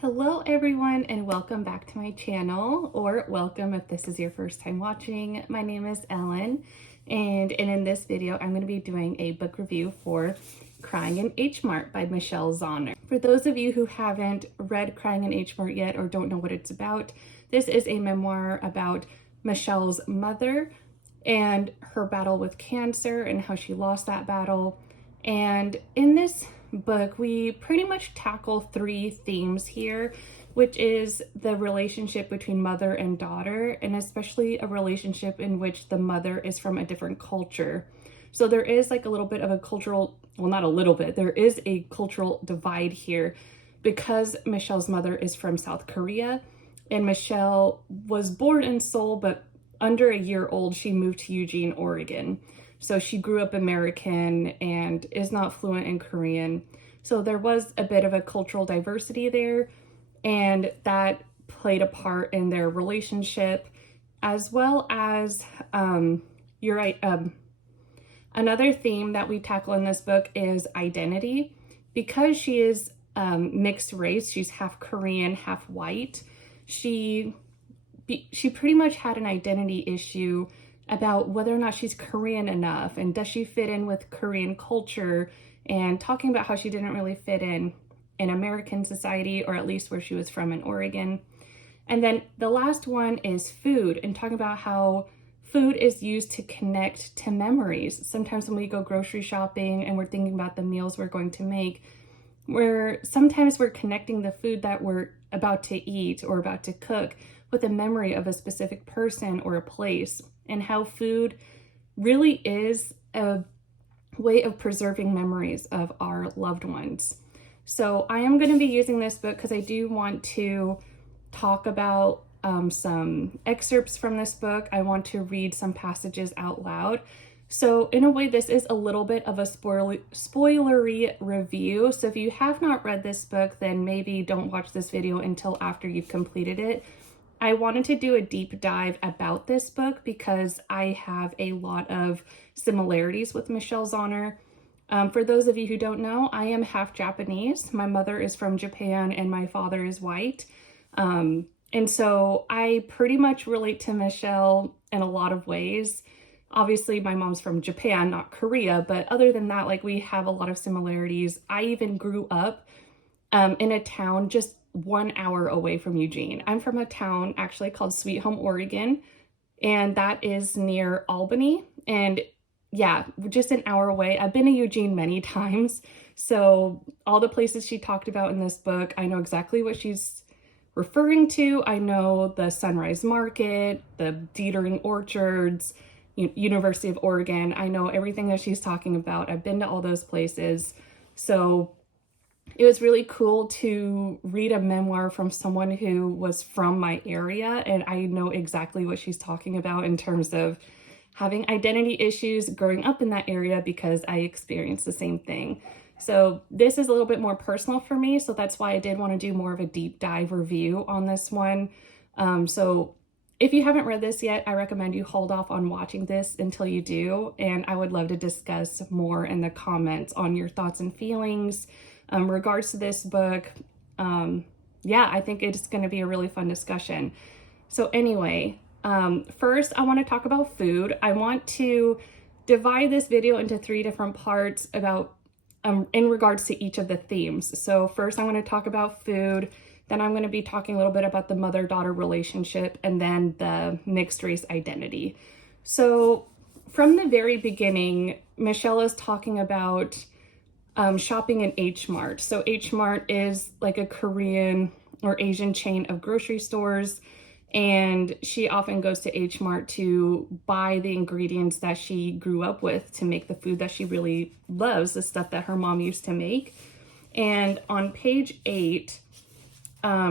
Hello everyone and welcome back to my channel, or welcome if this is your first time watching. My name is Ellen and in this video I'm going to be doing a book review for Crying in H Mart by Michelle Zauner. For those of you who haven't read Crying in H Mart yet or don't know what it's about, this is a memoir about Michelle's mother and her battle with cancer and how she lost that battle. And in this book, we pretty much tackle three themes here, which is the relationship between mother and daughter, and especially a relationship in which the mother is from a different culture. So there is like a little bit of a cultural, well, not a little bit, there is a cultural divide here because Michelle's mother is from South Korea and Michelle was born in Seoul, but under a year old, she moved to Eugene, Oregon. So she grew up American and is not fluent in Korean. So there was a bit of a cultural diversity there, and that played a part in their relationship, as well as, you're right, another theme that we tackle in this book is identity. Because she is mixed race, she's half Korean, half white, she pretty much had an identity issue about whether or not she's Korean enough and does she fit in with Korean culture, and talking about how she didn't really fit in American society, or at least where she was from in Oregon. And then the last one is food, and talking about how food is used to connect to memories. Sometimes when we go grocery shopping and we're thinking about the meals we're going to make, sometimes we're connecting the food that we're about to eat or about to cook with a memory of a specific person or a place, and how food really is a way of preserving memories of our loved ones. So I am going to be using this book because I do want to talk about some excerpts from this book. I want to read some passages out loud. So in a way, this is a little bit of a spoilery review. So if you have not read this book, then maybe don't watch this video until after you've completed it. I wanted to do a deep dive about this book because I have a lot of similarities with Michelle Zauner. For those of you who don't know, I am half Japanese. My mother is from Japan and my father is white. And so I pretty much relate to Michelle in a lot of ways. Obviously, my mom's from Japan, not Korea, but other than that, like, we have a lot of similarities. I even grew up in a town just 1 hour away from Eugene. I'm from a town actually called Sweet Home, Oregon, and that is near Albany. And yeah, just an hour away. I've been to Eugene many times, so all the places she talked about in this book, I know exactly what she's referring to. I know the Sunrise Market, the Dietering Orchards, University of Oregon. I know everything that she's talking about. I've been to all those places. So it was really cool to read a memoir from someone who was from my area, and I know exactly what she's talking about in terms of having identity issues growing up in that area because I experienced the same thing. So this is a little bit more personal for me, so that's why I did want to do more of a deep dive review on this one. So if you haven't read this yet, I recommend you hold off on watching this until you do, and I would love to discuss more in the comments on your thoughts and feelings regards to this book. Yeah, I think it's going to be a really fun discussion. So anyway, first I want to talk about food. I want to divide this video into three different parts about in regards to each of the themes. So first I'm going to talk about food, then I'm going to be talking a little bit about the mother-daughter relationship, and then the mixed race identity. So from the very beginning, Michelle is talking about shopping in H Mart. So H Mart is like a Korean or Asian chain of grocery stores, and she often goes to H Mart to buy the ingredients that she grew up with to make the food that she really loves, the stuff that her mom used to make. And on page 8,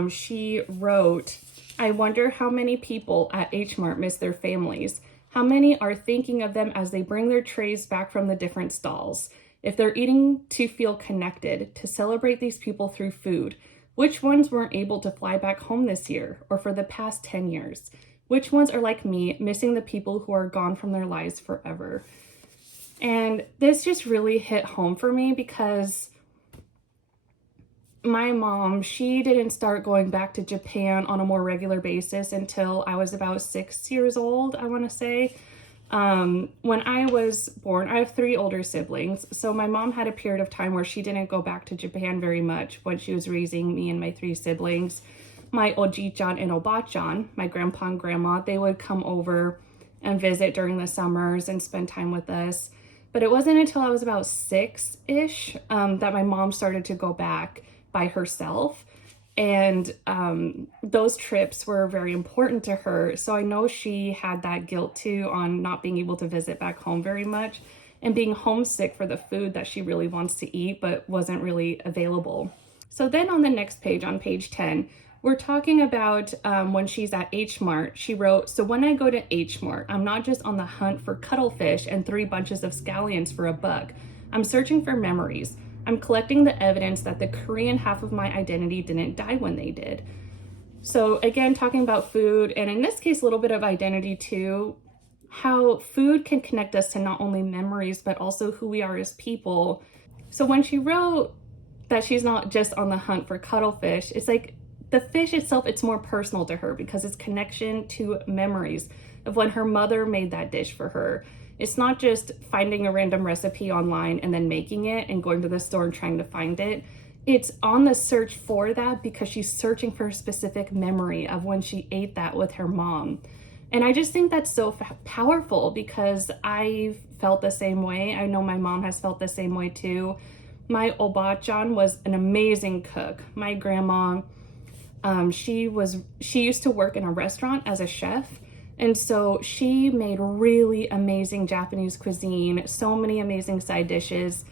she wrote, "I wonder how many people at H Mart miss their families. How many are thinking of them as they bring their trays back from the different stalls? If they're eating to feel connected, to celebrate these people through food. Which ones weren't able to fly back home this year or for the past 10 years? Which ones are like me, missing the people who are gone from their lives forever?" And this just really hit home for me because my mom, she didn't start going back to Japan on a more regular basis until I was about 6 years old, I want to say. When I was born, I have 3 older siblings. So my mom had a period of time where she didn't go back to Japan very much when she was raising me and my 3 siblings. My oji-chan and oba-chan, my grandpa and grandma, they would come over and visit during the summers and spend time with us. But it wasn't until I was about 6-ish that my mom started to go back by herself. And those trips were very important to her. So I know she had that guilt too on not being able to visit back home very much and being homesick for the food that she really wants to eat but wasn't really available. So then on the next page, on page 10, we're talking about when she's at H Mart. She wrote, "So when I go to H Mart, I'm not just on the hunt for cuttlefish and 3 bunches of scallions for $1. I'm searching for memories. I'm collecting the evidence that the Korean half of my identity didn't die when they did." So again, talking about food, and in this case, a little bit of identity too, how food can connect us to not only memories, but also who we are as people. So when she wrote that she's not just on the hunt for cuttlefish, it's like the fish itself, it's more personal to her because it's connection to memories of when her mother made that dish for her. It's not just finding a random recipe online and then making it and going to the store and trying to find it. It's on the search for that because she's searching for a specific memory of when she ate that with her mom. And I just think that's so powerful because I've felt the same way. I know my mom has felt the same way too. My oba-chan was an amazing cook. My grandma, she used to work in a restaurant as a chef. And so she made really amazing Japanese cuisine, so many amazing side dishes.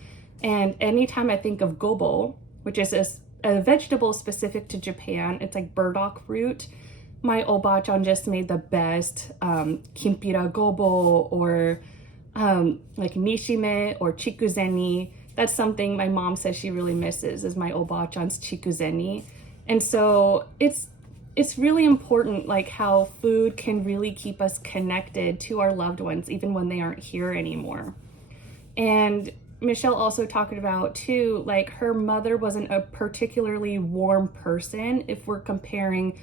And anytime I think of gobo, which is a vegetable specific to Japan, it's like burdock root, my oba-chan just made the best kimpira gobo or like nishime or chikuzeni. That's something my mom says she really misses, is my oba-chan's chikuzeni. And so it's really important, like how food can really keep us connected to our loved ones even when they aren't here anymore. And Michelle also talked about too, like her mother wasn't a particularly warm person if we're comparing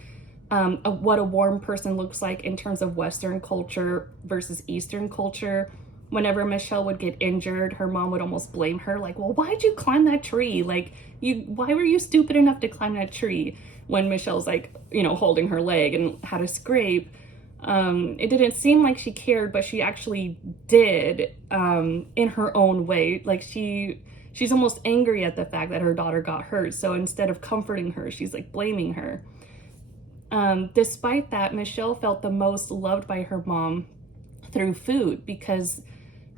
what a warm person looks like in terms of Western culture versus Eastern culture. Whenever Michelle would get injured, her mom would almost blame her, like, well, why'd you climb that tree? Like, why were you stupid enough to climb that tree? When Michelle's like, holding her leg and had a scrape. It didn't seem like she cared, but she actually did in her own way. Like she's almost angry at the fact that her daughter got hurt. So instead of comforting her, she's like blaming her. Despite that, Michelle felt the most loved by her mom through food because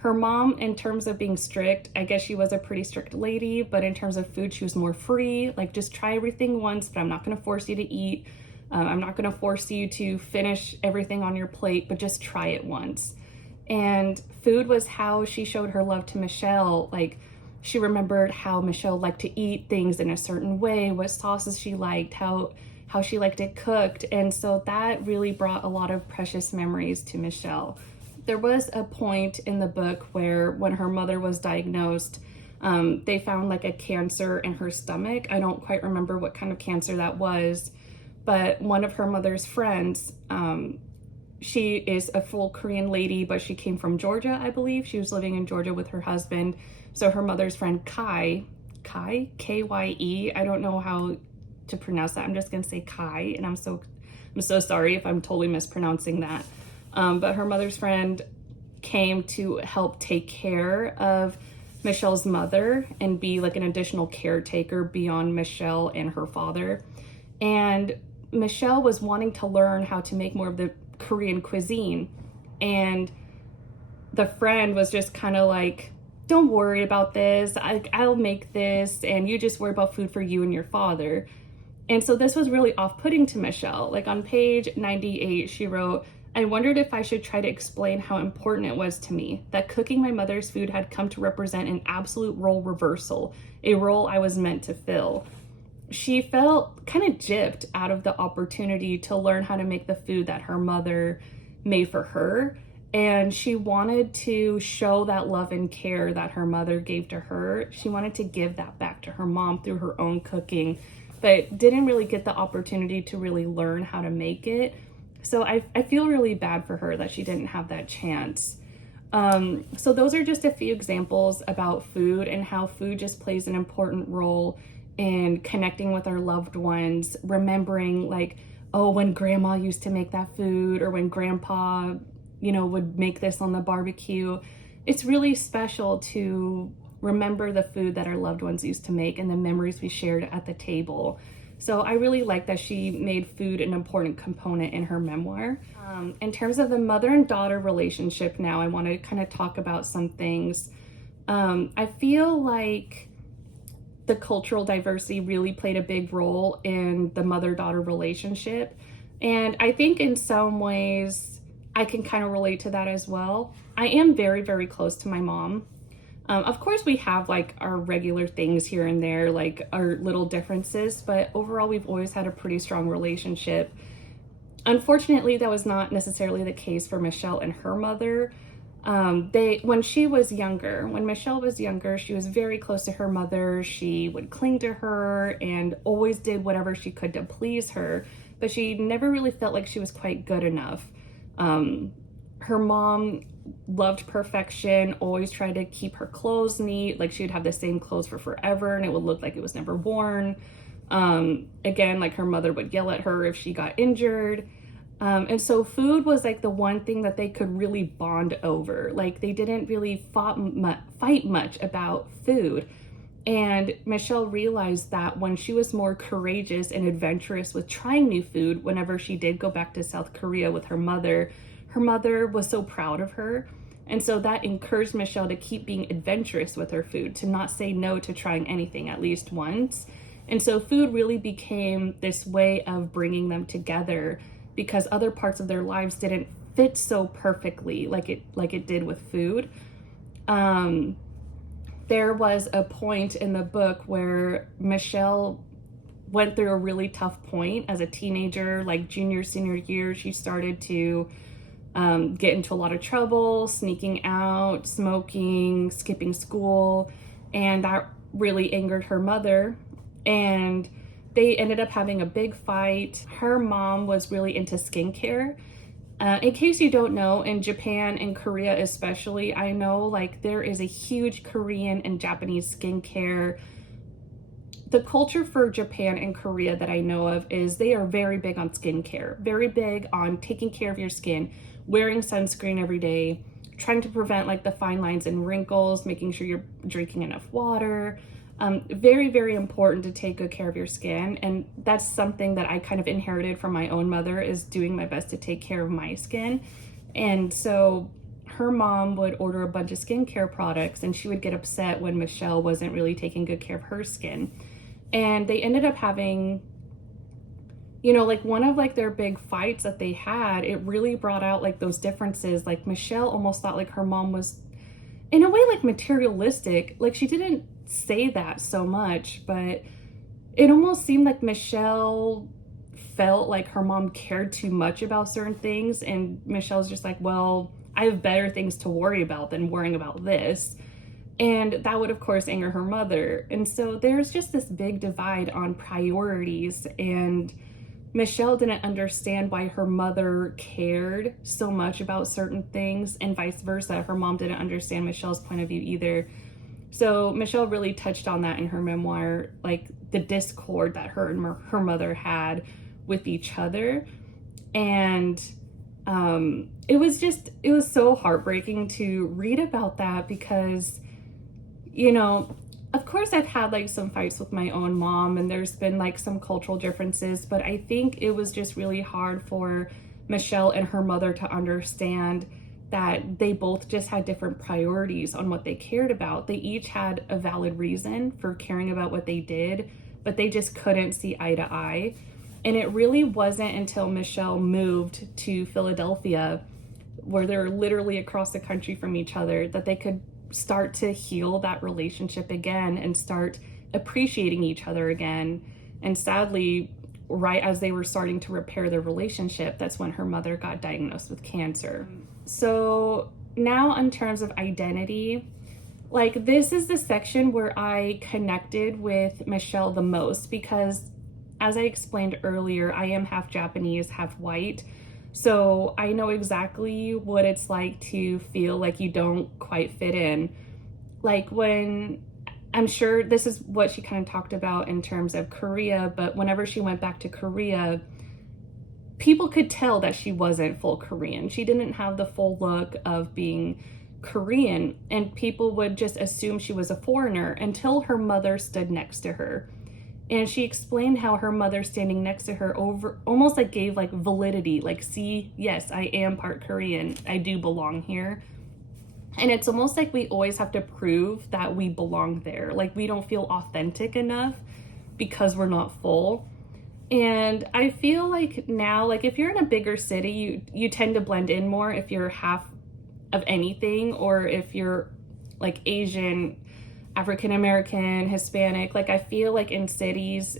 her mom, in terms of being strict, I guess she was a pretty strict lady, but in terms of food, she was more free. Like, just try everything once, but I'm not going to force you to eat. I'm not going to force you to finish everything on your plate, but just try it once. And food was how she showed her love to Michelle. Like, she remembered how Michelle liked to eat things in a certain way, what sauces she liked, how she liked it cooked. And so that really brought a lot of precious memories to Michelle. There was a point in the book where when her mother was diagnosed, they found like a cancer in her stomach. I don't quite remember what kind of cancer that was, but one of her mother's friends, she is a full Korean lady, but she came from Georgia, I believe. She was living in Georgia with her husband. So her mother's friend Kai, K-Y-E, I don't know how to pronounce that. I'm just gonna say Kai, and I'm so sorry if I'm totally mispronouncing that. But her mother's friend came to help take care of Michelle's mother and be like an additional caretaker beyond Michelle and her father. And Michelle was wanting to learn how to make more of the Korean cuisine. And the friend was just kind of like, don't worry about this. I'll make this, and you just worry about food for you and your father. And so this was really off-putting to Michelle. Like on page 98, she wrote, I wondered if I should try to explain how important it was to me that cooking my mother's food had come to represent an absolute role reversal, a role I was meant to fill. She felt kind of gypped out of the opportunity to learn how to make the food that her mother made for her. and she wanted to show that love and care that her mother gave to her. She wanted to give that back to her mom through her own cooking, but didn't really get the opportunity to really learn how to make it. So I feel really bad for her that she didn't have that chance. So those are just a few examples about food and how food just plays an important role in connecting with our loved ones, remembering like, oh, when grandma used to make that food, or when grandpa, would make this on the barbecue. It's really special to remember the food that our loved ones used to make and the memories we shared at the table. So I really like that she made food an important component in her memoir. In terms of the mother and daughter relationship now, I want to kind of talk about some things. I feel like the cultural diversity really played a big role in the mother-daughter relationship. And I think in some ways I can kind of relate to that as well. I am very, very close to my mom. Of course, we have like our regular things here and there, like our little differences, but overall, we've always had a pretty strong relationship. Unfortunately, that was not necessarily the case for Michelle and her mother. When Michelle was younger, she was very close to her mother. She would cling to her and always did whatever she could to please her, but she never really felt like she was quite good enough. Her mom loved perfection, always tried to keep her clothes neat. Like she would have the same clothes for forever and it would look like it was never worn. Again, like her mother would yell at her if she got injured. And so food was like the one thing that they could really bond over. Like they didn't really fight much about food. And Michelle realized that when she was more courageous and adventurous with trying new food, whenever she did go back to South Korea with her mother was so proud of her. And so that encouraged Michelle to keep being adventurous with her food, to not say no to trying anything at least once. And so food really became this way of bringing them together, because other parts of their lives didn't fit so perfectly like it did with food. There was a point in the book where Michelle went through a really tough point as a teenager, like junior, senior year. She started to get into a lot of trouble, sneaking out, smoking, skipping school, and that really angered her mother. And they ended up having a big fight. Her mom was really into skincare. In case you don't know, in Japan and Korea especially, I know like there is a huge Korean and Japanese skincare. The culture for Japan and Korea that I know of is they are very big on skincare, very big on taking care of your skin, wearing sunscreen every day, trying to prevent like the fine lines and wrinkles, making sure you're drinking enough water. Very, very important to take good care of your skin. And that's something that I kind of inherited from my own mother, is doing my best to take care of my skin. And so her mom would order a bunch of skincare products and she would get upset when Michelle wasn't really taking good care of her skin. And they ended up having, like one of like their big fights that they had, it really brought out like those differences. Like Michelle almost thought like her mom was in a way like materialistic. Like she didn't say that so much, but it almost seemed like Michelle felt like her mom cared too much about certain things, and Michelle's just like, well, I have better things to worry about than worrying about this. And that would of course anger her mother. And so there's just this big divide on priorities, and Michelle didn't understand why her mother cared so much about certain things, and vice versa. Her mom didn't understand Michelle's point of view either. So Michelle really touched on that in her memoir, like the discord that her and her mother had with each other. And it was so heartbreaking to read about that, because, of course I've had like some fights with my own mom and there's been like some cultural differences, but I think it was just really hard for Michelle and her mother to understand that they both just had different priorities on what they cared about. They each had a valid reason for caring about what they did, but they just couldn't see eye to eye. And it really wasn't until Michelle moved to Philadelphia, where they're literally across the country from each other, that they could start to heal that relationship again and start appreciating each other again. And sadly, right as they were starting to repair their relationship, that's when her mother got diagnosed with cancer. So now in terms of identity, like this is the section where I connected with Michelle the most because as I explained earlier, I am half Japanese, half white. So I know exactly what it's like to feel like you don't quite fit in. Like when, I'm sure this is what she kind of talked about in terms of Korea, but whenever she went back to Korea, people could tell that she wasn't full Korean. She didn't have the full look of being Korean, and people would just assume she was a foreigner until her mother stood next to her. And she explained how her mother standing next to her over almost like gave like validity, like, see, yes, I am part Korean. I do belong here. And it's almost like we always have to prove that we belong there. Like we don't feel authentic enough because we're not full. And I feel like now, like if you're in a bigger city, you tend to blend in more if you're half of anything, or if you're like Asian, African American, Hispanic. Like I feel like in cities,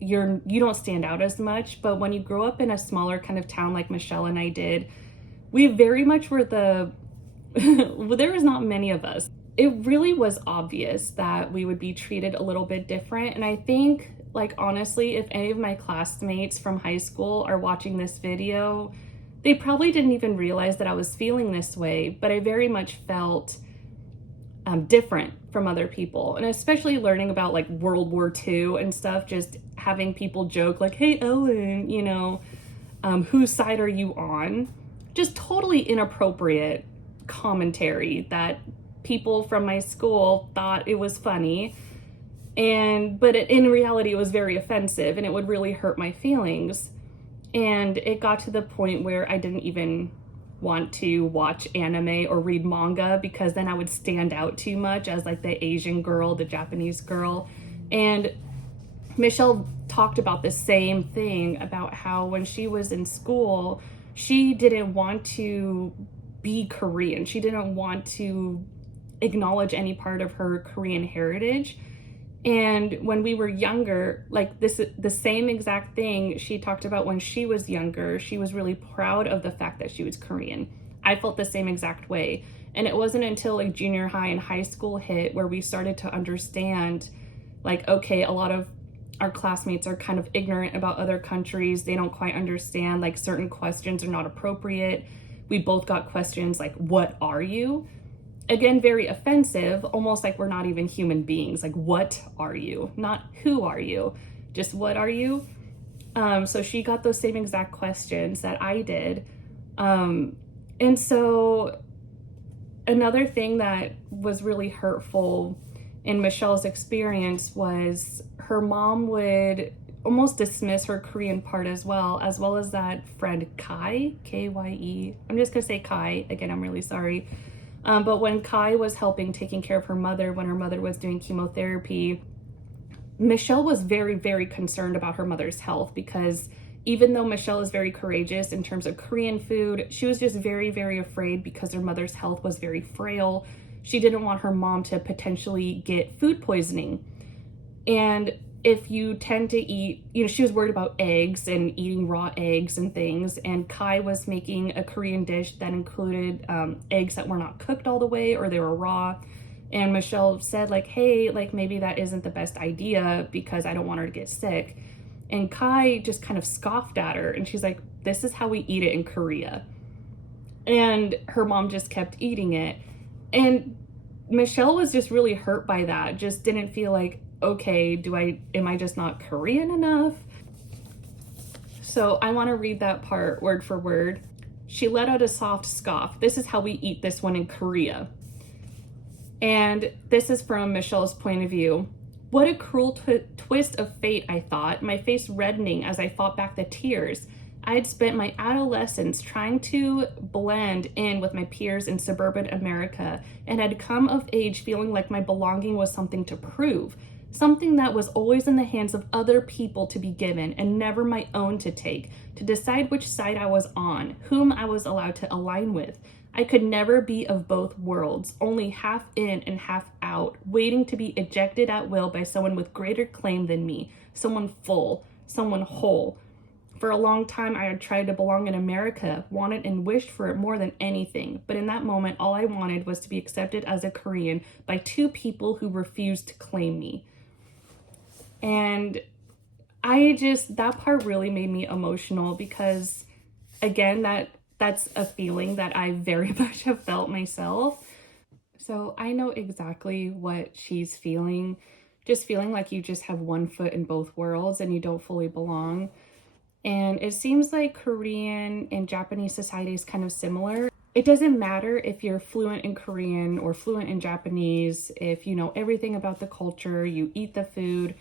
you don't stand out as much. But when you grow up in a smaller kind of town like Michelle and I did, we very much were the well, there was not many of us. It really was obvious that we would be treated a little bit different. And I think, like, honestly, if any of my classmates from high school are watching this video, they probably didn't even realize that I was feeling this way, but I very much felt different from other people. And especially learning about like World War II and stuff, just having people joke like, hey, Ellen, you know, whose side are you on? Just totally inappropriate commentary that people from my school thought it was funny, but in reality it was very offensive and it would really hurt my feelings. And it got to the point where I didn't even want to watch anime or read manga because then I would stand out too much as like the Asian girl, the Japanese girl. And Michelle talked about the same thing, about how when she was in school, she didn't want to be Korean. She didn't want to acknowledge any part of her Korean heritage. And when we were younger, like this, the same exact thing she talked about when she was younger, she was really proud of the fact that she was Korean. I felt the same exact way. And it wasn't until like junior high and high school hit where we started to understand, like, okay, a lot of our classmates are kind of ignorant about other countries. They don't quite understand, like certain questions are not appropriate. We both got questions like, what are you? Again, very offensive, almost like we're not even human beings. Like, what are you? Not who are you? Just what are you? So she got those same exact questions that I did. And so another thing that was really hurtful in Michelle's experience was her mom would almost dismiss her Korean part as well as that friend Kai, K-Y-E. I'm just gonna say Kai. Again, I'm really sorry. But when Kai was helping taking care of her mother, when her mother was doing chemotherapy, Michelle was very, very concerned about her mother's health because even though Michelle is very courageous in terms of Korean food, she was just very, very afraid because her mother's health was very frail. She didn't want her mom to potentially get food poisoning. And if you tend to eat, you know, she was worried about eggs and eating raw eggs and things. And Kai was making a Korean dish that included eggs that were not cooked all the way or they were raw. And Michelle said like, hey, like maybe that isn't the best idea because I don't want her to get sick. And Kai just kind of scoffed at her. And she's like, this is how we eat it in Korea. And her mom just kept eating it. And Michelle was just really hurt by that. Just didn't feel like, okay, am I just not Korean enough? So I want to read that part word for word. She let out a soft scoff. This is how we eat this one in Korea. And this is from Michelle's point of view. What a cruel twist of fate, I thought, my face reddening as I fought back the tears. I had spent my adolescence trying to blend in with my peers in suburban America and had come of age feeling like my belonging was something to prove. Something that was always in the hands of other people to be given and never my own to take, to decide which side I was on, whom I was allowed to align with. I could never be of both worlds, only half in and half out, waiting to be ejected at will by someone with greater claim than me, someone full, someone whole. For a long time, I had tried to belong in America, wanted and wished for it more than anything. But in that moment, all I wanted was to be accepted as a Korean by two people who refused to claim me. And that part really made me emotional because, again, that's a feeling that I very much have felt myself. So I know exactly what she's feeling. Just feeling like you just have one foot in both worlds and you don't fully belong. And it seems like Korean and Japanese society is kind of similar. It doesn't matter if you're fluent in Korean or fluent in Japanese, if you know everything about the culture, you eat the food.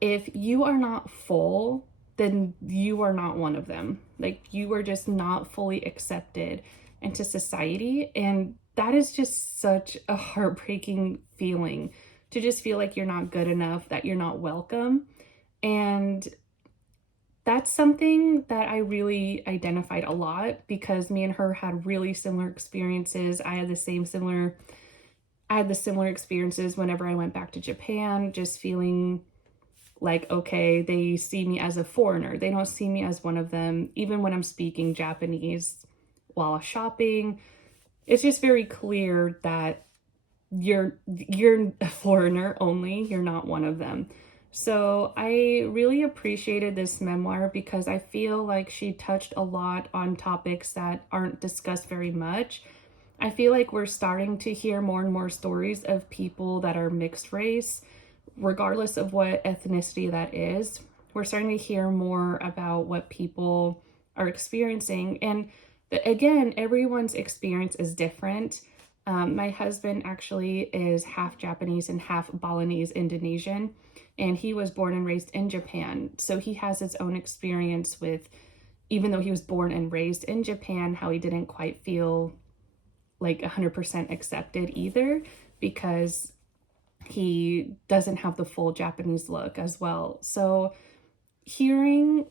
If you are not full, then you are not one of them. Like, you are just not fully accepted into society. And that is just such a heartbreaking feeling, to just feel like you're not good enough, that you're not welcome. And that's something that I really identified a lot because me and her had really similar experiences. I had the similar experiences whenever I went back to Japan, just feeling like, okay, they see me as a foreigner. They don't see me as one of them. Even when I'm speaking Japanese while shopping, it's just very clear that you're a foreigner only. You're not one of them. So I really appreciated this memoir because I feel like she touched a lot on topics that aren't discussed very much. I feel like we're starting to hear more and more stories of people that are mixed race, regardless of what ethnicity that is. We're starting to hear more about what people are experiencing. And again, everyone's experience is different. My husband actually is half Japanese and half Balinese Indonesian, and he was born and raised in Japan. So he has his own experience with, even though he was born and raised in Japan, how he didn't quite feel like 100% accepted either, because he doesn't have the full Japanese look as well. So reading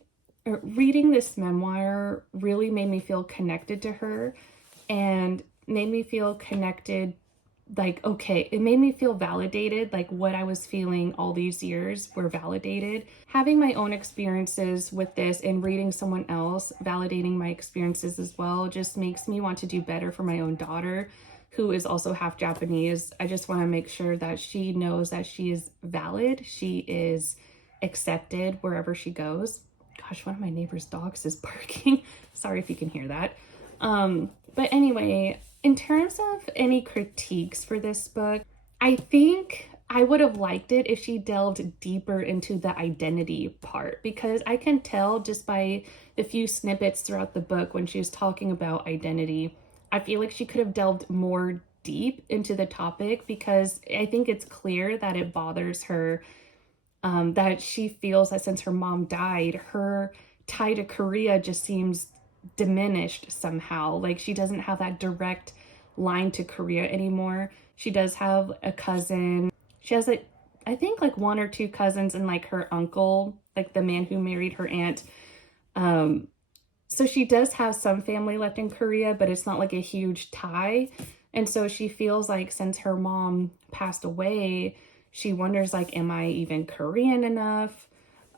this memoir really made me feel connected to her and made me feel connected. Like, okay, it made me feel validated, like what I was feeling all these years were validated. Having my own experiences with this and reading someone else validating my experiences as well just makes me want to do better for my own daughter, who is also half Japanese. I just want to make sure that she knows that she is valid, she is accepted wherever she goes. Gosh, one of my neighbor's dogs is barking. Sorry if you can hear that. But anyway, in terms of any critiques for this book, I think I would have liked it if she delved deeper into the identity part, because I can tell just by the few snippets throughout the book when she was talking about identity, I feel like she could have delved more deep into the topic, because I think it's clear that it bothers her, that she feels that since her mom died, her tie to Korea just seems diminished somehow. Like, she doesn't have that direct line to Korea anymore. She does have a cousin. She has like, I think like one or two cousins and like her uncle, like the man who married her aunt. So she does have some family left in Korea, but it's not like a huge tie. And so she feels like since her mom passed away, she wonders like, am I even Korean enough?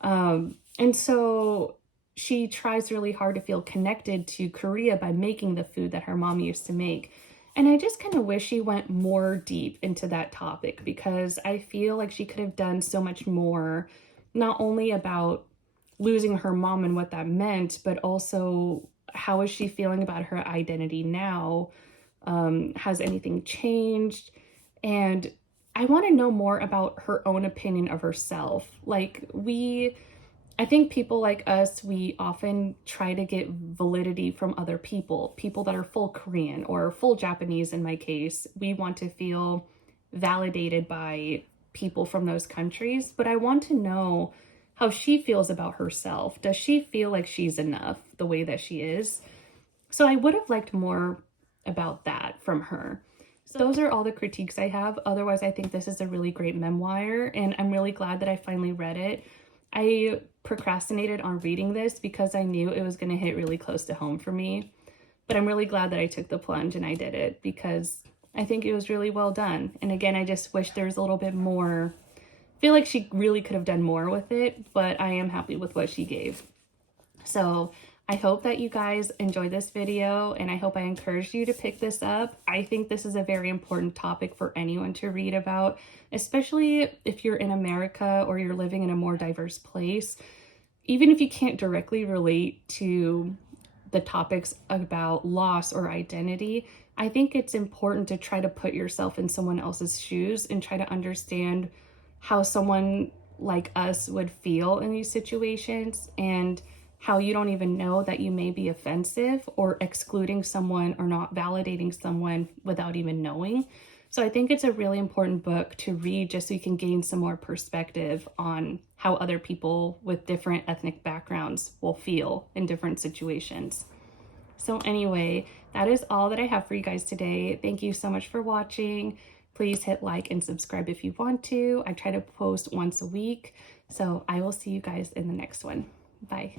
And so she tries really hard to feel connected to Korea by making the food that her mom used to make. And I just kind of wish she went more deep into that topic, because I feel like she could have done so much more, not only about losing her mom and what that meant, but also how is she feeling about her identity now? Has anything changed? And I want to know more about her own opinion of herself. Like, I think people like us, we often try to get validity from other people that are full Korean or full Japanese in my case. We want to feel validated by people from those countries, but I want to know how she feels about herself. Does she feel like she's enough the way that she is? So I would have liked more about that from her. So those are all the critiques I have. Otherwise, I think this is a really great memoir, and I'm really glad that I finally read it. I procrastinated on reading this because I knew it was going to hit really close to home for me. But I'm really glad that I took the plunge and I did it, because I think it was really well done. And again, I just wish there was a little bit more. I feel like she really could have done more with it, but I am happy with what she gave. So I hope that you guys enjoyed this video, and I hope I encouraged you to pick this up. I think this is a very important topic for anyone to read about, especially if you're in America or you're living in a more diverse place. Even if you can't directly relate to the topics about loss or identity, I think it's important to try to put yourself in someone else's shoes and try to understand how someone like us would feel in these situations, and how you don't even know that you may be offensive or excluding someone or not validating someone without even knowing. So I think it's a really important book to read just so you can gain some more perspective on how other people with different ethnic backgrounds will feel in different situations. So anyway, that is all that I have for you guys today. Thank you so much for watching. Please hit like and subscribe if you want to. I try to post once a week. So I will see you guys in the next one. Bye.